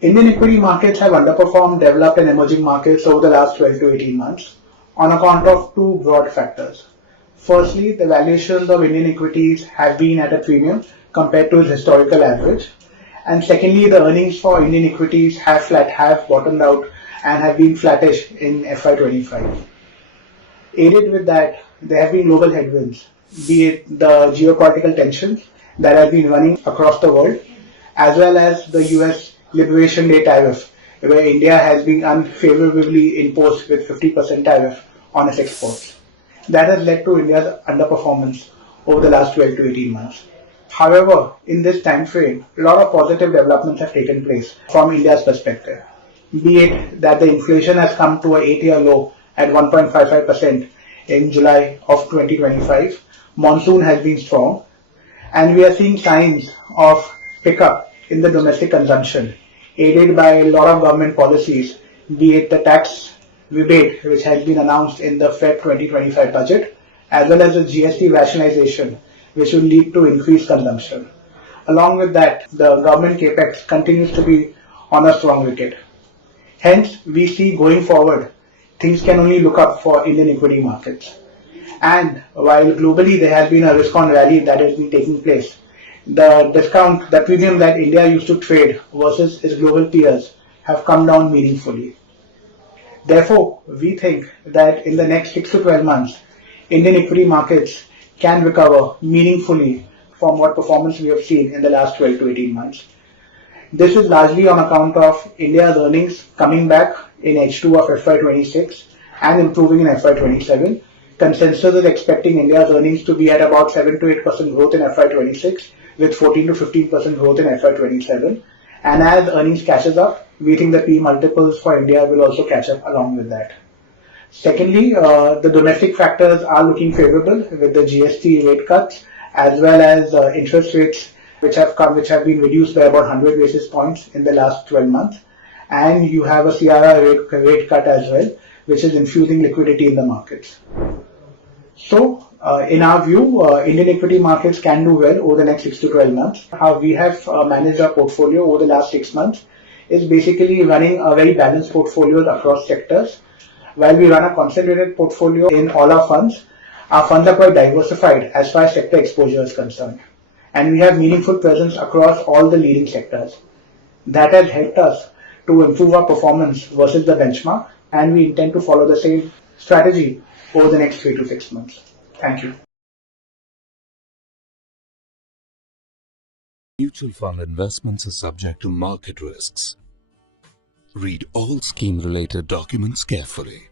Indian equity markets have underperformed developed and emerging markets over the last 12 to 18 months on account of two broad factors. Firstly, the valuations of Indian equities have been at a premium compared to its historical average. And secondly, the earnings for Indian equities have bottomed out and have been flattish in FY25. Aided with that, there have been global headwinds, be it the geopolitical tensions that have been running across the world, as well as the US Liberation Day tariff, where India has been unfavorably imposed with 50% tariff on its exports. That has led to India's underperformance over the last 12 to 18 months. However, in this time frame, a lot of positive developments have taken place from India's perspective. Be it that the inflation has come to an 8-year low at 1.55% in July of 2025, monsoon has been strong, and we are seeing signs of pickup in the domestic consumption, aided by a lot of government policies, be it the tax rebate which has been announced in the Feb 2025 budget, as well as the GST rationalization, which will lead to increased consumption. Along with that, the government capex continues to be on a strong wicket. Hence, we see going forward, things can only look up for Indian equity markets. And while globally there has been a risk-on rally that has been taking place, the premium that India used to trade versus its global peers have come down meaningfully. Therefore, we think that in the next 6 to 12 months, Indian equity markets can recover meaningfully from what performance we have seen in the last 12 to 18 months. This is largely on account of India's earnings coming back in H2 of FY26 and improving in FY27. Consensus is expecting India's earnings to be at about 7 to 8% growth in FY26 with 14 to 15% growth in FY27. And as earnings catches up, we think the P multiples for India will also catch up along with that. Secondly, the domestic factors are looking favorable with the GST rate cuts as well as interest rates which have been reduced by about 100 basis points in the last 12 months. And you have a CRR rate cut as well, which is infusing liquidity in the markets. So, in our view, Indian equity markets can do well over the next 6 to 12 months. How we have managed our portfolio over the last 6 months is basically running a very balanced portfolio across sectors. While we run a concentrated portfolio in all our funds are quite diversified as far as sector exposure is concerned. And we have meaningful presence across all the leading sectors. That has helped us to improve our performance versus the benchmark, and we intend to follow the same strategy over the next 3 to 6 months. Thank you. Mutual fund investments are subject to market risks. Read all scheme-related documents carefully.